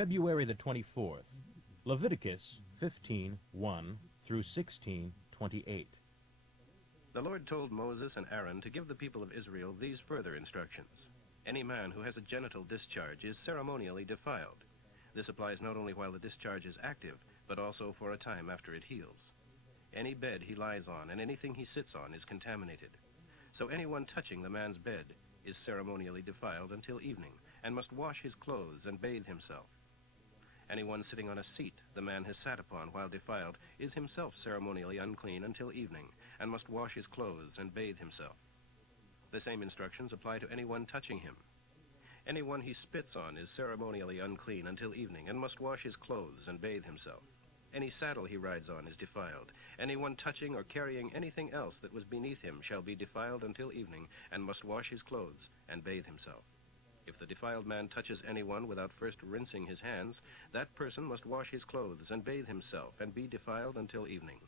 February the 24th, Leviticus 15:1 through 16:28. The Lord told Moses and Aaron to give the people of Israel these further instructions. Any man who has a genital discharge is ceremonially defiled. This applies not only while the discharge is active, but also for a time after it heals. Any bed he lies on and anything he sits on is contaminated. So anyone touching the man's bed is ceremonially defiled until evening, and must wash his clothes and bathe himself. Anyone sitting on a seat the man has sat upon while defiled is himself ceremonially unclean until evening, and must wash his clothes and bathe himself. The same instructions apply to anyone touching him. Anyone he spits on is ceremonially unclean until evening, and must wash his clothes and bathe himself. Any saddle he rides on is defiled. Anyone touching or carrying anything else that was beneath him shall be defiled until evening, and must wash his clothes and bathe himself. If the defiled man touches anyone without first rinsing his hands, that person must wash his clothes and bathe himself and be defiled until evening.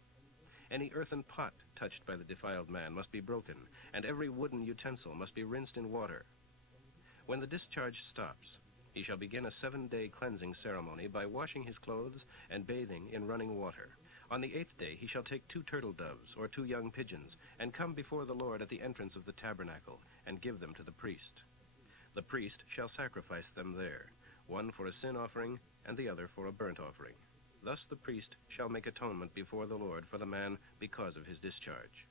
Any earthen pot touched by the defiled man must be broken, and every wooden utensil must be rinsed in water. When the discharge stops, he shall begin a 7-day cleansing ceremony by washing his clothes and bathing in running water. On the 8th day he shall take 2 turtle doves or 2 young pigeons, and come before the Lord at the entrance of the tabernacle, and give them to the priest. The priest shall sacrifice them there, one for a sin offering and the other for a burnt offering. Thus the priest shall make atonement before the Lord for the man because of his discharge.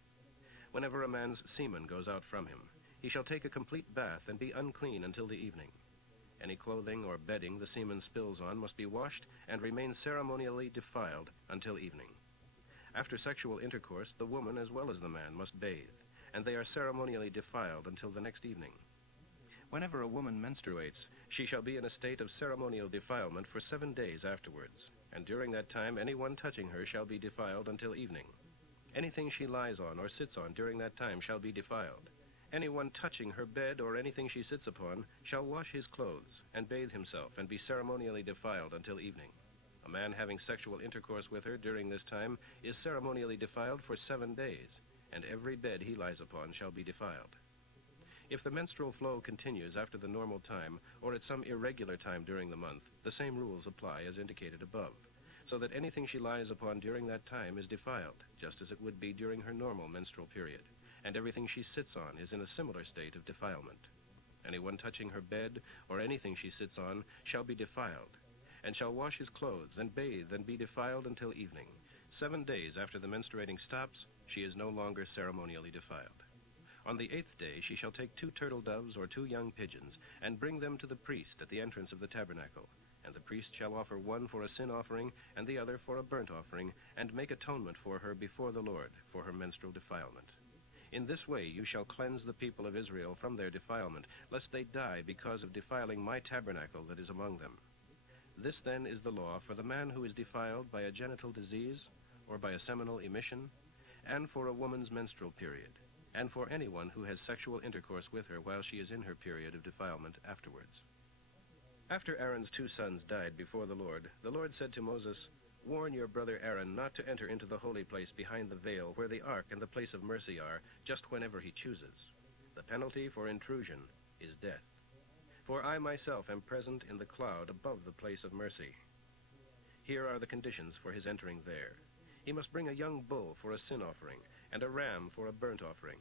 Whenever a man's semen goes out from him, he shall take a complete bath and be unclean until the evening. Any clothing or bedding the semen spills on must be washed and remain ceremonially defiled until evening. After sexual intercourse, the woman as well as the man must bathe, and they are ceremonially defiled until the next evening. Whenever a woman menstruates, she shall be in a state of ceremonial defilement for 7 days afterwards, and during that time anyone touching her shall be defiled until evening. Anything she lies on or sits on during that time shall be defiled. Anyone touching her bed or anything she sits upon shall wash his clothes and bathe himself and be ceremonially defiled until evening. A man having sexual intercourse with her during this time is ceremonially defiled for 7 days, and every bed he lies upon shall be defiled. If the menstrual flow continues after the normal time or at some irregular time during the month, the same rules apply as indicated above, so that anything she lies upon during that time is defiled, just as it would be during her normal menstrual period, and everything she sits on is in a similar state of defilement. Anyone touching her bed or anything she sits on shall be defiled, and shall wash his clothes and bathe and be defiled until evening. 7 days after the menstruating stops, she is no longer ceremonially defiled. On the 8th day she shall take 2 turtle doves or 2 young pigeons, and bring them to the priest at the entrance of the tabernacle. And the priest shall offer one for a sin offering and the other for a burnt offering, and make atonement for her before the Lord for her menstrual defilement. In this way you shall cleanse the people of Israel from their defilement, lest they die because of defiling my tabernacle that is among them. This then is the law for the man who is defiled by a genital disease or by a seminal emission, and for a woman's menstrual period, and for anyone who has sexual intercourse with her while she is in her period of defilement afterwards. After Aaron's 2 sons died before the Lord said to Moses, "Warn your brother Aaron not to enter into the holy place behind the veil where the ark and the place of mercy are, just whenever he chooses. The penalty for intrusion is death. For I myself am present in the cloud above the place of mercy. Here are the conditions for his entering there. He must bring a young bull for a sin offering, and a ram for a burnt offering.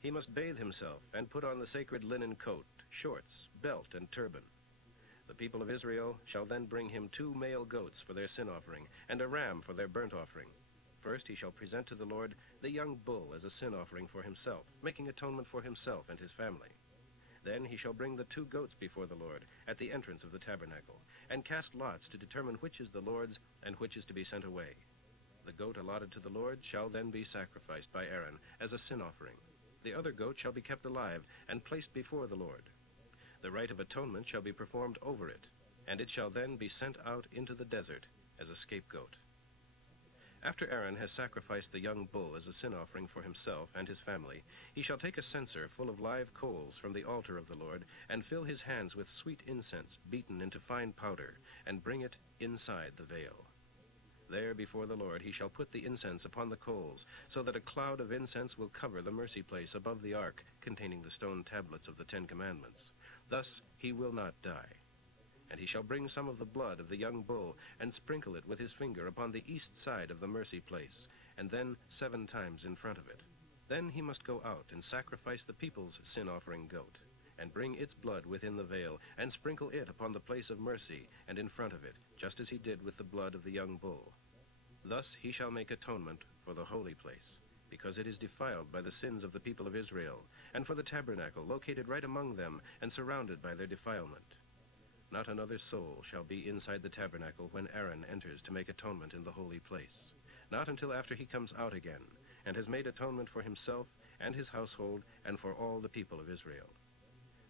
He must bathe himself and put on the sacred linen coat, shorts, belt, and turban. The people of Israel shall then bring him 2 male goats for their sin offering, and a ram for their burnt offering. First he shall present to the Lord the young bull as a sin offering for himself, making atonement for himself and his family. Then he shall bring the 2 goats before the Lord at the entrance of the tabernacle, and cast lots to determine which is the Lord's and which is to be sent away. The goat allotted to the Lord shall then be sacrificed by Aaron as a sin offering. The other goat shall be kept alive and placed before the Lord. The rite of atonement shall be performed over it, and it shall then be sent out into the desert as a scapegoat. After Aaron has sacrificed the young bull as a sin offering for himself and his family, he shall take a censer full of live coals from the altar of the Lord, and fill his hands with sweet incense beaten into fine powder, and bring it inside the veil. There before the Lord he shall put the incense upon the coals, so that a cloud of incense will cover the mercy place above the ark containing the stone tablets of the 10 Commandments. Thus he will not die. And he shall bring some of the blood of the young bull, and sprinkle it with his finger upon the east side of the mercy place, and then 7 times in front of it. Then he must go out and sacrifice the people's sin-offering goat, and bring its blood within the veil, and sprinkle it upon the place of mercy, and in front of it, just as he did with the blood of the young bull. Thus he shall make atonement for the holy place, because it is defiled by the sins of the people of Israel, and for the tabernacle located right among them, and surrounded by their defilement. Not another soul shall be inside the tabernacle when Aaron enters to make atonement in the holy place, not until after he comes out again, and has made atonement for himself and his household and for all the people of Israel.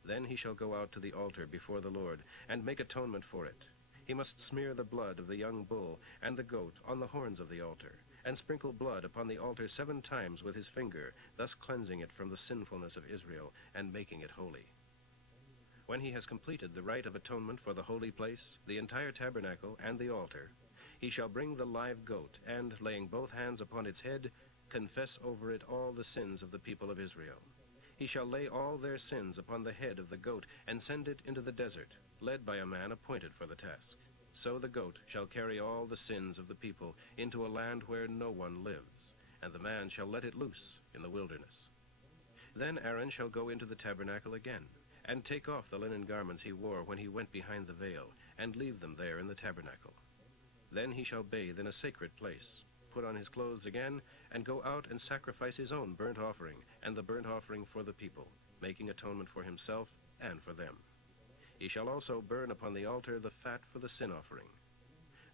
Then he shall go out to the altar before the Lord, and make atonement for it. He must smear the blood of the young bull and the goat on the horns of the altar, and sprinkle blood upon the altar 7 times with his finger, thus cleansing it from the sinfulness of Israel, and making it holy. When he has completed the rite of atonement for the holy place, the entire tabernacle, and the altar, he shall bring the live goat, and, laying both hands upon its head, confess over it all the sins of the people of Israel. He shall lay all their sins upon the head of the goat, and send it into the desert, led by a man appointed for the task. So the goat shall carry all the sins of the people into a land where no one lives, and the man shall let it loose in the wilderness. Then Aaron shall go into the tabernacle again, and take off the linen garments he wore when he went behind the veil, and leave them there in the tabernacle. Then he shall bathe in a sacred place, put on his clothes again, and go out and sacrifice his own burnt offering, and the burnt offering for the people, making atonement for himself and for them. He shall also burn upon the altar the fat for the sin offering.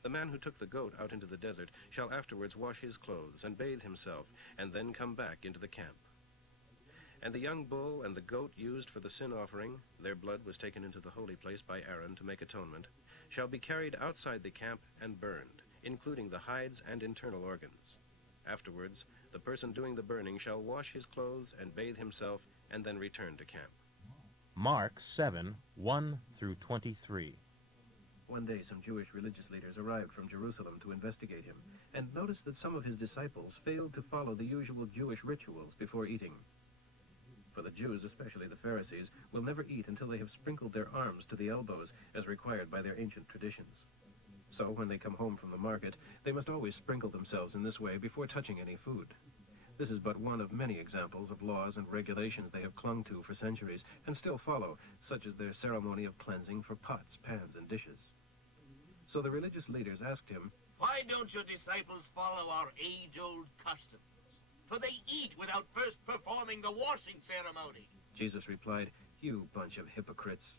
The man who took the goat out into the desert shall afterwards wash his clothes and bathe himself, and then come back into the camp. And the young bull and the goat used for the sin offering, their blood was taken into the holy place by Aaron to make atonement, shall be carried outside the camp and burned, including the hides and internal organs. Afterwards, the person doing the burning shall wash his clothes and bathe himself, and then return to camp. Mark 7, 1 through 23. One day some Jewish religious leaders arrived from Jerusalem to investigate him, and noticed that some of his disciples failed to follow the usual Jewish rituals before eating. For the Jews, especially the Pharisees, will never eat until they have sprinkled their arms to the elbows, as required by their ancient traditions. So when they come home from the market, they must always sprinkle themselves in this way before touching any food. This is but one of many examples of laws and regulations they have clung to for centuries and still follow, such as their ceremony of cleansing for pots, pans, and dishes. So the religious leaders asked him, "Why don't your disciples follow our age-old customs? For they eat without first performing the washing ceremony." Jesus replied, "You bunch of hypocrites.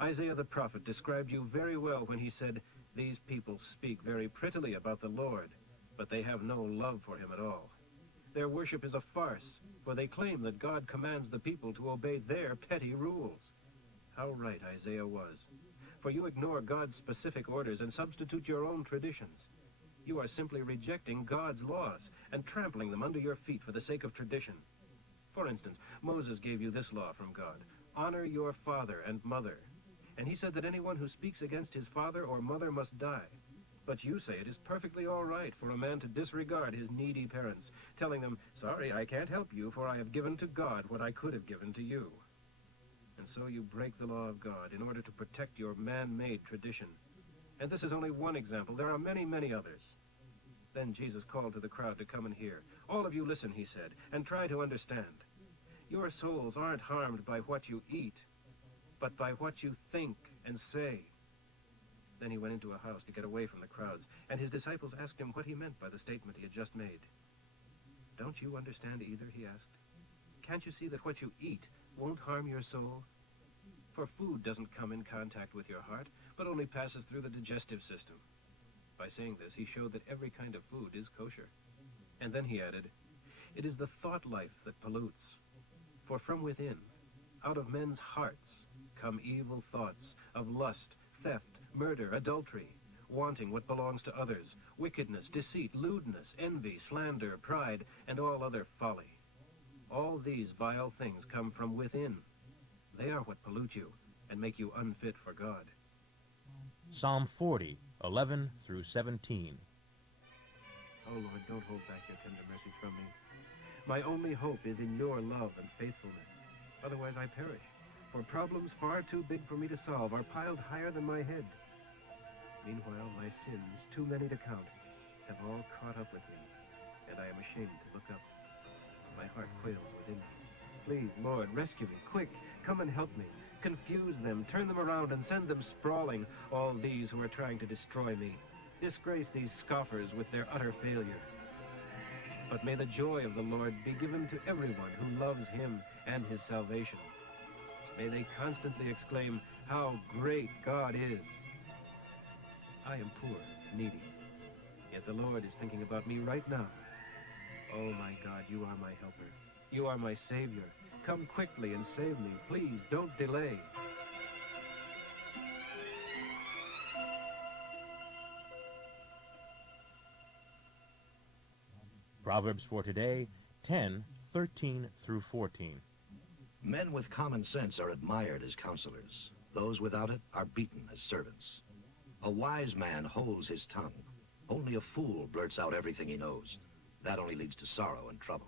Isaiah the prophet described you very well when he said, 'These people speak very prettily about the Lord, but they have no love for him at all. Their worship is a farce, for they claim that God commands the people to obey their petty rules.'" How right Isaiah was. For you ignore God's specific orders and substitute your own traditions. You are simply rejecting God's laws and trampling them under your feet for the sake of tradition. For instance, Moses gave you this law from God: honor your father and mother. And he said that anyone who speaks against his father or mother must die. But you say it is perfectly all right for a man to disregard his needy parents, telling them, "Sorry, I can't help you, for I have given to God what I could have given to you." And so you break the law of God in order to protect your man-made tradition. And this is only one example. There are many, many others. Then Jesus called to the crowd to come and hear. "All of you listen," he said, "and try to understand. Your souls aren't harmed by what you eat, but by what you think and say." Then he went into a house to get away from the crowds, and his disciples asked him what he meant by the statement he had just made. "Don't you understand either?" he asked. "Can't you see that what you eat won't harm your soul? For food doesn't come in contact with your heart, but only passes through the digestive system." By saying this, he showed that every kind of food is kosher. And then he added, "It is the thought life that pollutes. For from within, out of men's hearts, come evil thoughts of lust, theft, murder, adultery, wanting what belongs to others, wickedness, deceit, lewdness, envy, slander, pride, and all other folly. All these vile things come from within. They are what pollute you and make you unfit for God." Psalm 40, 11 through 17. "Oh Lord, don't hold back your tender mercies from me. My only hope is in your love and faithfulness. Otherwise I perish. for problems far too big for me to solve are piled higher than my head. Meanwhile, my sins, too many to count, have all caught up with me, and I am ashamed to look up. My heart quails within me. Please, Lord, rescue me, quick, come and help me. Confuse them, turn them around, and send them sprawling, all these who are trying to destroy me. Disgrace these scoffers with their utter failure. But may the joy of the Lord be given to everyone who loves him and his salvation. May they constantly exclaim, how great God is. I am poor, needy, yet the Lord is thinking about me right now. Oh, my God, you are my helper. You are my Savior. Come quickly and save me. Please, don't delay. Proverbs for today, 10:13 through 14. Men with common sense are admired as counselors. Those without it are beaten as servants. A wise man holds his tongue. Only a fool blurts out everything he knows. That only leads to sorrow and trouble.